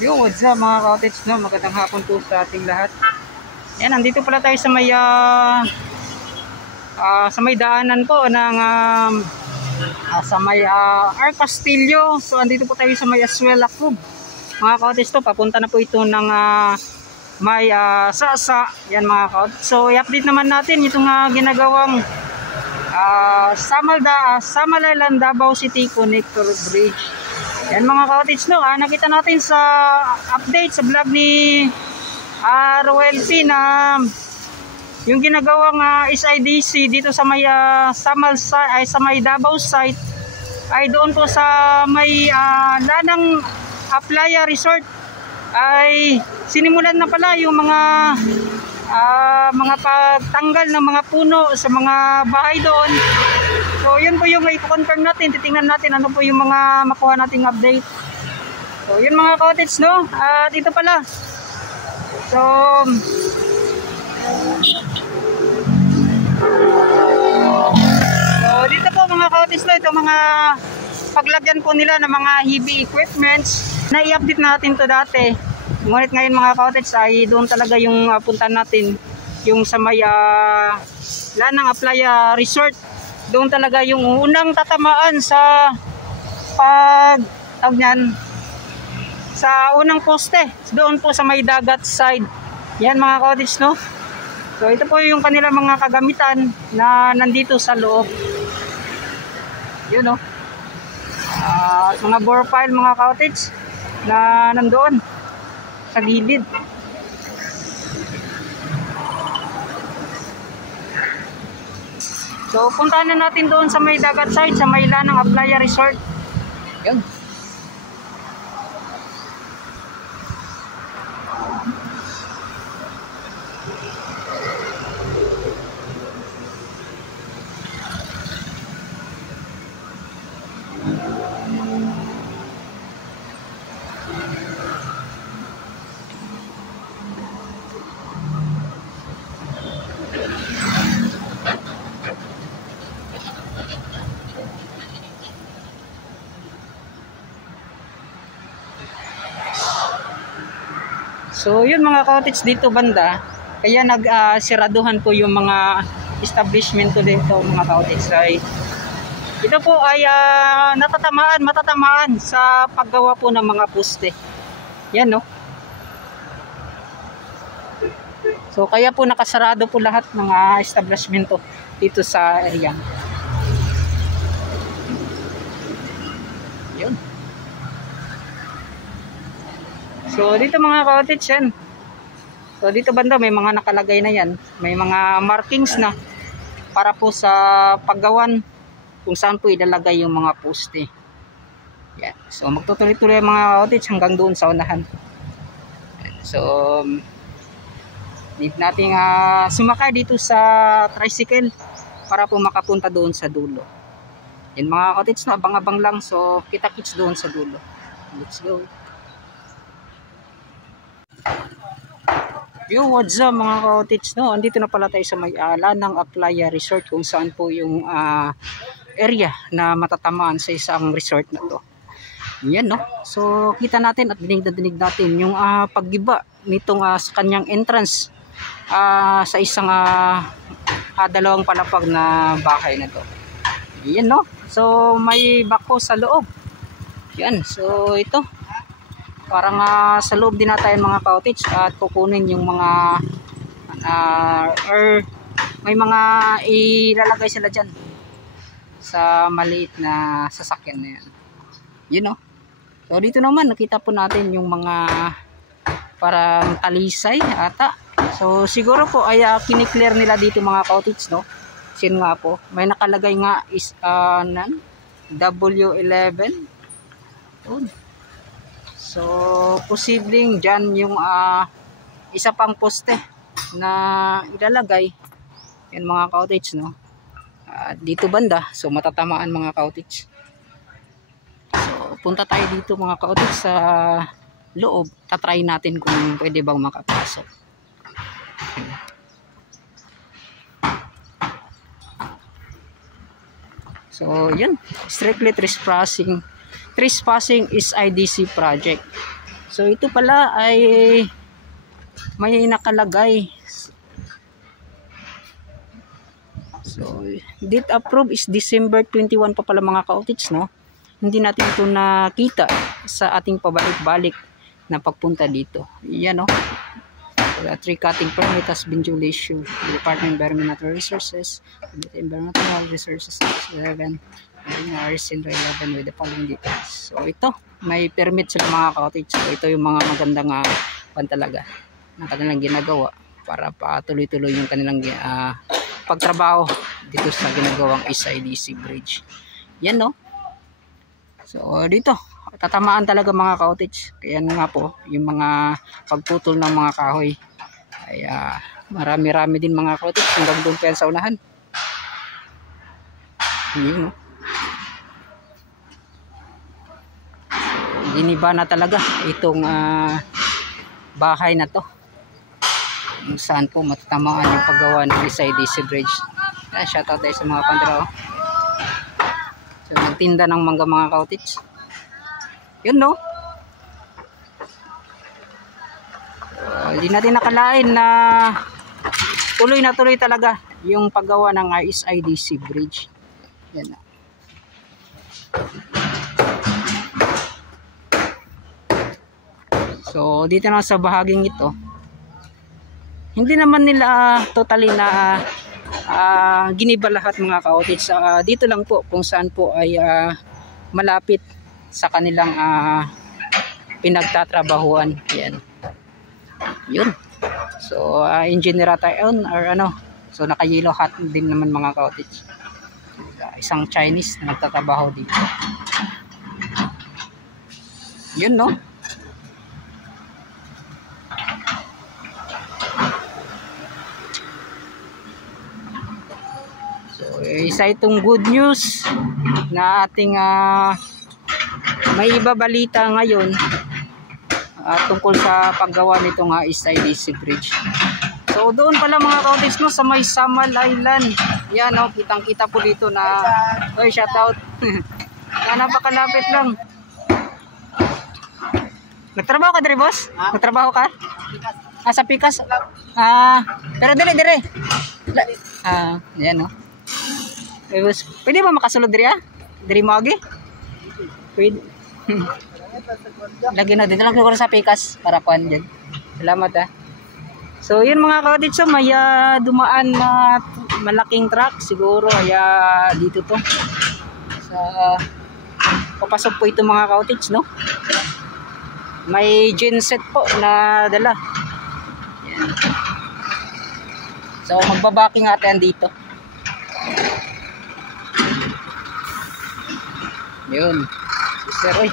Yo, what's up mga cottage, no? Magandang hapon po sa ating lahat. Yan, nandito pala tayo sa may daanan po ng sa may R. Castillo. So, andito po tayo sa may Aswela Club. Mga cottage to, papunta na po ito ng may Sasa. Yan mga cottage. So, i-update naman natin itong ginagawang Samalaylan Davao City Connector Bridge. Yan mga cottage, no, nakita natin sa update sa vlog ni Roel P na yung ginagawang SIDC dito sa may sa may Davao site ay doon po sa may Lanang Playa Resort ay sinimulan na pala yung mga pagtanggal ng mga puno sa mga bahay doon. So yun po yung i-confirm natin, titingnan natin ano po yung mga makuha nating update. So yun mga cottage, no, at ito pala. So dito po mga cottage, no, ito mga paglagyan po nila ng mga heavy equipments na i-update natin to dati. Ngunit ngayon mga cottage ay doon talaga yung puntan natin, yung sa may Lanang Playa Resort. Doon talaga yung unang tatamaan sa sa unang poste, doon po sa may dagat side. Yan mga cottage, no. So ito po yung kanilang mga kagamitan na nandito sa loob. Yun, no. Mga bore pile mga cottage na nandoon sa gilid. So puntahan na natin doon sa may dagat side, sa may Lanang Playa Resort. Yun. So yun mga cottage dito banda, kaya nagsiraduhan po yung mga establishment dito mga cottage. Ay ito po ay matatamaan sa paggawa po ng mga poste. Yan, no. So kaya po nakasarado po lahat ng establishment dito sa area. Yun. So dito mga cottage yan. So dito banda may mga nakalagay na yan. May mga markings na para po sa paggawan kung saan po ilalagay yung mga poste. Yan. So magtutuloy-tuloy mga cottage hanggang doon sa unahan. So need nating sumakay dito sa tricycle para po makapunta doon sa dulo. Yan mga cottage, no, abang-abang lang. So kita-kits doon sa dulo. Let's go. Yo, what's up mga cottage, no? Andito na pala tayo sa may Lanang Playa Resort kung saan po yung area na matatamaan sa isang resort na to. Yan, no? So kita natin at dinig natin yung paggiba nitong sa kanyang entrance sa isang dalawang palapag na bahay na to. Yan, no? So may bako sa loob. Yan, so ito parang sa loob din natin mga cottage at kukunin yung mga may mga ilalagay sila dyan sa maliit na sasakyan na yan. Yun, no? So dito naman nakita po natin yung mga parang talisay ata. So siguro po ay kiniklear nila dito mga cottage, no? Sin nga po may nakalagay nga is W11. Yun. So posibleng dyan yung isa pang poste na ilalagay. Yan mga cottage, no. Dito banda, so matatamaan mga cottage. So punta tayo dito mga cottage sa loob. Tatry natin kung pwede bang makapasok. So yun, strictly trespassing is IDC project. So ito pala ay may nakalagay. So date approved is December 21 pa pala mga ka-outage, no? Hindi natin ito nakita sa ating pabalik-balik na pagpunta dito. Yan, no? The tree cutting permit has been duly issued. The Department of Environmental Resources, the Environmental Resources 11, RSIN 11 with the following details. So ito, may permit sila mga ka-outage. So ito yung mga magandang talaga na kanilang ginagawa para patuloy-tuloy yung kanilang pagtrabaho dito sa ginagawang SIDC bridge. Yan, no? So dito, tatamaan talaga mga ka-outage. Kaya nga po, yung mga pagputol ng mga kahoy ay marami-rami din mga ka-outage hanggang doon pa yan sa unahan. Yun, no? Giniba na talaga itong bahay na to, kung saan po matatamaan yung paggawa ng SIDC bridge. Shoutout tayo sa mga pandra. So nagtinda ng mangga mga ka-outage. Yun, no? Hindi natin nakalain na tuloy na tuloy talaga yung paggawa ng SIDC bridge. Yan, no? So dito na sa bahaging ito, hindi naman nila totally na giniba lahat mga ka-outage. Dito lang po kung saan po ay malapit sa kanilang pinagtatrabahuan. Yan. Yun. So engineer tayo or ano. So naka-yellow hat din naman mga ka-outage. Isang Chinese na nagtatrabaho dito. Yun, no? Isa itong good news na ating may ibabalita ngayon tungkol sa paggawa nitong SIDC bridge. So doon pala mga ka-outage, no, sa may Samal Island. Yan, no, kitang kita po dito na shout out. Napakalapit lang. Nagtrabaho ka, boss? Nagtrabaho ka? Sa Pikas? Pero dire. Yan, no. Pwede ba makasulod diri Diri mo agi? Pwede. Lagi na dito lang ko sa Pikas para kuan diyan. Salamat So yun mga ka-outage, so may dumaan na malaking truck siguro dito to. Sa papasok po ito mga ka-outage, no? May genset po na dala. Yan. So magbabaking natin dito. Yun, sister, oy.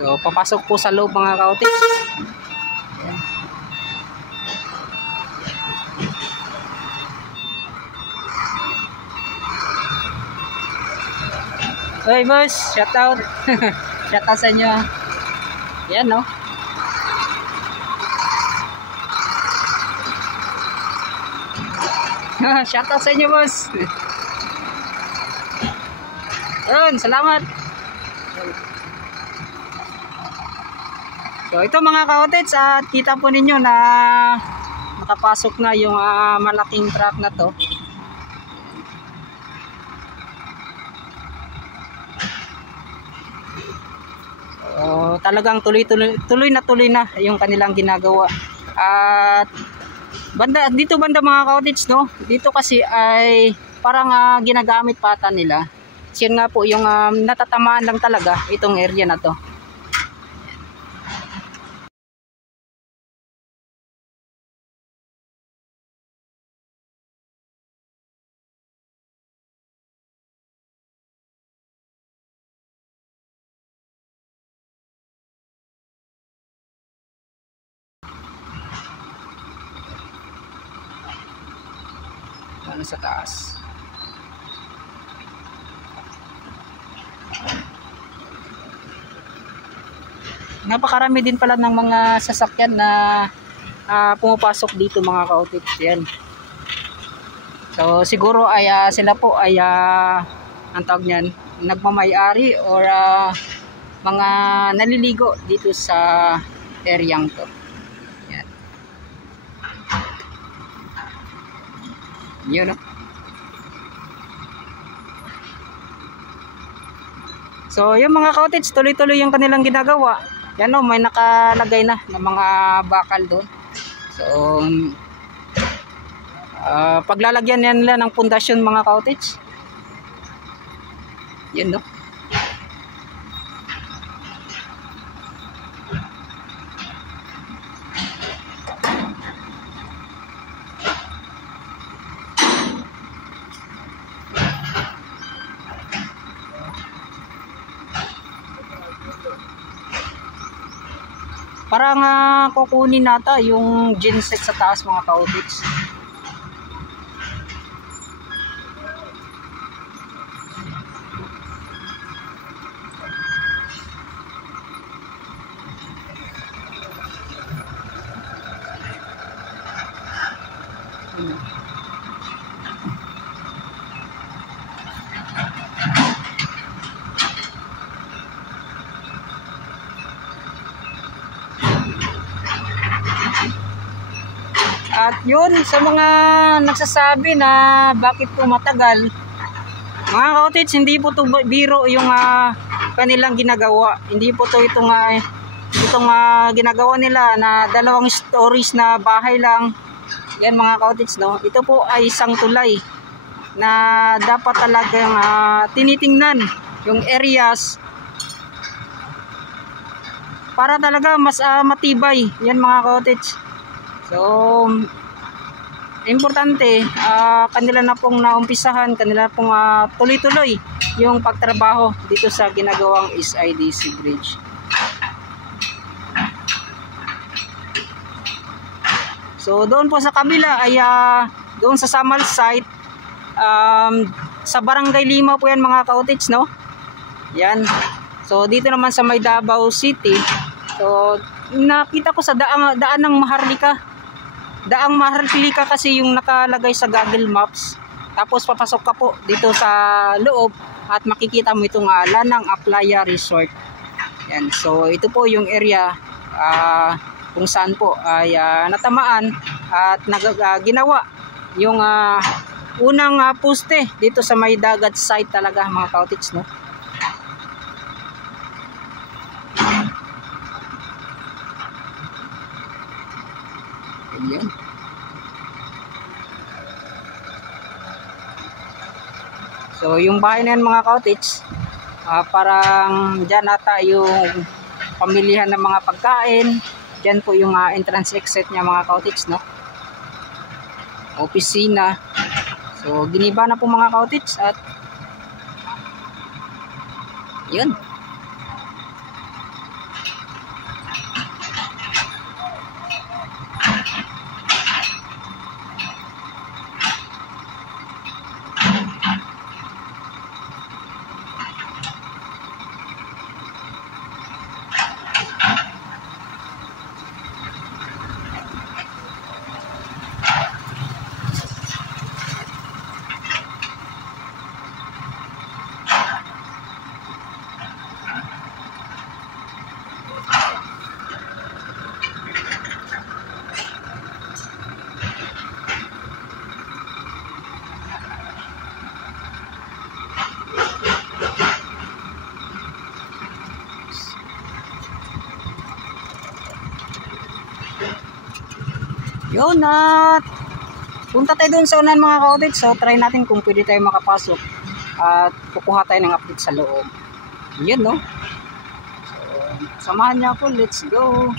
So papasok po sa loob mga ka-outage. Hey boss, shout out. Shout out sa inyo. Yan, no? Shout out sa inyo, boss. Yun, salamat. So ito mga ka-outage, at kita po ninyo na nakapasok na yung malaking truck na to. Talagang tuloy na yung kanilang ginagawa. At dito banda mga ka-outage, no? Dito kasi ay parang ginagamit pata nila. Yan nga po yung natatamaan lang talaga itong area na to. Ano sa taas. napakarami din pala ng mga sasakyan na pumapasok dito mga ka-outits. Yan. So siguro ay sila po ay ang tawag niyan, nagmamay-ari or mga naliligo dito sa areang to. Yan. Yun, no? So yung mga ka-outits, tuloy-tuloy yung kanilang ginagawa. Yan, no, may nakalagay na ng mga bakal doon. So paglalagyan yan nila ng pundasyon mga ka-outits. Yan, no? Parang kukunin nata yung genset sa taas mga ka-outits. At yun, sa mga nagsasabi na bakit po matagal, mga ka-outits, hindi po to biro yung kanilang ginagawa. Hindi po to itong ginagawa nila na dalawang stories na bahay lang. Yan mga ka-outits, no? Ito po ay isang tulay na dapat talagang tinitingnan yung areas para talaga mas matibay. Yan mga ka-outits. So importante, kanila na pong naumpisahan, kanila pong tuloy-tuloy yung pagtrabaho dito sa ginagawang SIDC Bridge. So doon po sa kabila ay doon sa Samal site, sa Barangay Lima po yan mga ka-outits, no? Yan. So dito naman sa may Davao City, so nakita ko sa daan ng Maharlika. Daang Maharlika kasi yung nakalagay sa Google Maps. Tapos papasok ka po dito sa loob at makikita mo itong Lanang Aplaya Resort. Yan. So ito po yung area kung saan po ay natamaan at ginawa yung unang poste dito sa may dagat site talaga mga ka-outits, no? Ayan. So yung bahay na yan mga ka-outits, parang dyan ata yung pamilihan ng mga pagkain. Dyan po yung entrance exit niya mga ka-outits, no? Opisina. So giniba na po mga ka-outits at yun. Yun, at punta tayo dun sa unan mga ka-outits. So try natin kung pwede tayo makapasok at kukuha tayo ng update sa loob. Yun, no? So samahan niyo ako, let's go.